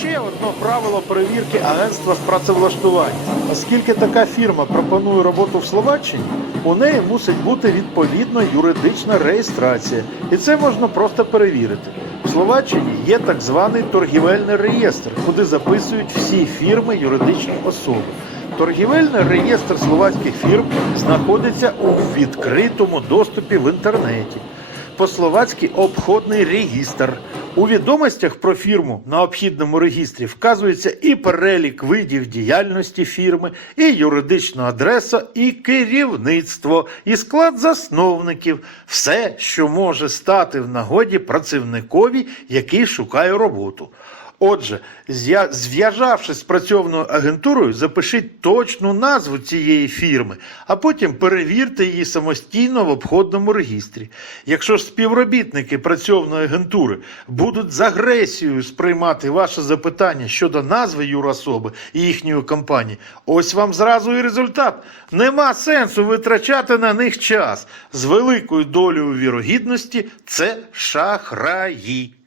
ще одне правило перевірки агентства з працевлаштування. Оскільки така фірма пропонує роботу в Словаччині, у неї мусить бути відповідна юридична реєстрація. І це можна просто перевірити. В Словаччині є так званий торгівельний реєстр, куди записують всі фірми юридичні особи. Торгівельний реєстр словацьких фірм знаходиться у відкритому доступі в інтернеті. По-словацьки обходний реєстр. У відомостях про фірму на обхідному регістрі вказується і перелік видів діяльності фірми, і юридична адреса, і керівництво, і склад засновників. Все, що може стати в нагоді працівникові, який шукає роботу. Отже, зв'язавшись з працьовною агентурою, запишіть точну назву цієї фірми, а потім перевірте її самостійно в обходному регістрі. Якщо ж співробітники працьовної агентури будуть з агресією сприймати ваше запитання щодо назви юрособи і їхньої компанії, ось вам зразу і результат. Нема сенсу витрачати на них час. З великою долею вірогідності це шахраї.